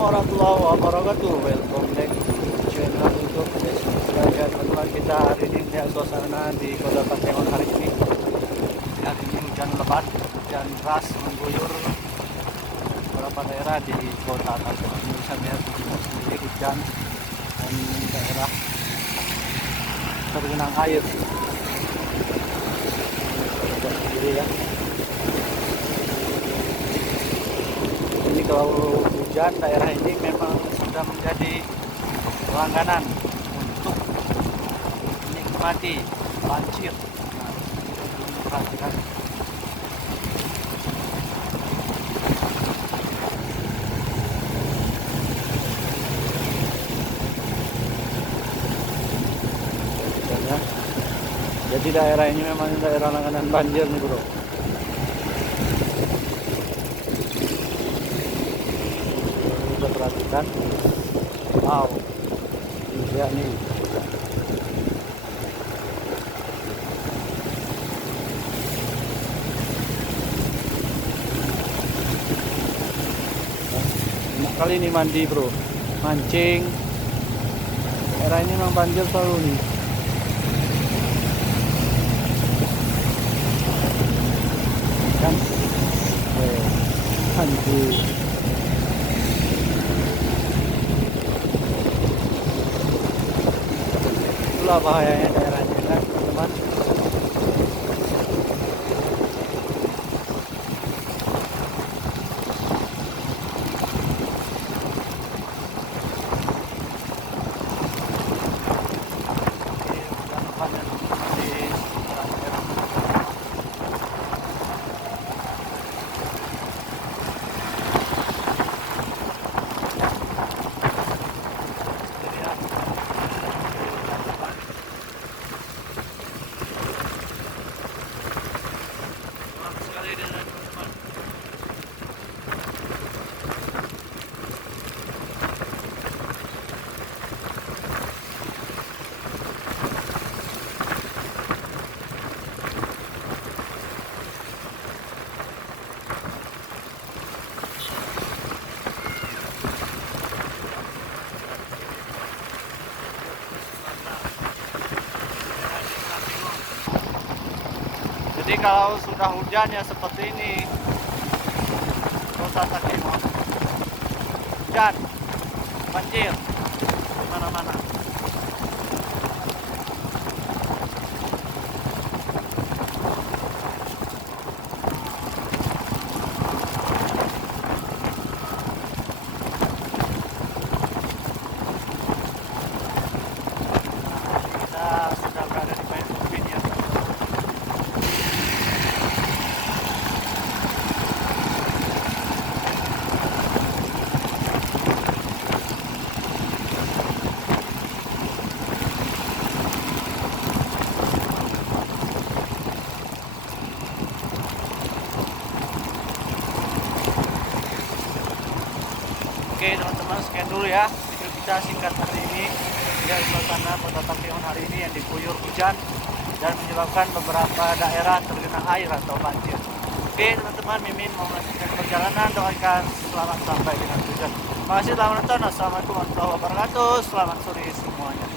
warahmatullahi wabarakatuh. Welcome back to channel YouTube Sebagai teman kita hari ini melihat suasana di Kota Takengon hari ini. Hari ini hujan lebat, hujan deras mengguyur beberapa daerah di Kota Takengon. Bisa melihat sendiri hujan dan daerah tergenang air. Lihat sendiri ya. Ini kalau hujan daerah ini memang sudah menjadi langganan untuk menikmati banjir. Nah, perhatikan. Jadi daerah ini memang daerah langganan banjir nih bro. Kita perhatikan. Wow, lihat nih. Enak kali ini mandi bro, mancing. Daerah ini memang banjir selalu nih. Kan anjir, itulah bahayanya daerahnya kan teman-teman. Jadi kalau sudah hujan ya seperti ini, Kota Takengon, hujan, banjir, mana-mana. Kita sudah berada di Payung ya. Oke teman-teman, sekian dulu ya video kita singkat hari ini. Lihat suasana Kota Takengon hari ini yang diguyur hujan dan menyebabkan beberapa daerah tergenang air atau banjir. Oke teman-teman, Mimin mau melanjutkan perjalanan, doakan selamat sampai dengan tujuan. Terima kasih telah menonton. Assalamualaikum warahmatullahi wabarakatuh. Selamat sore semuanya.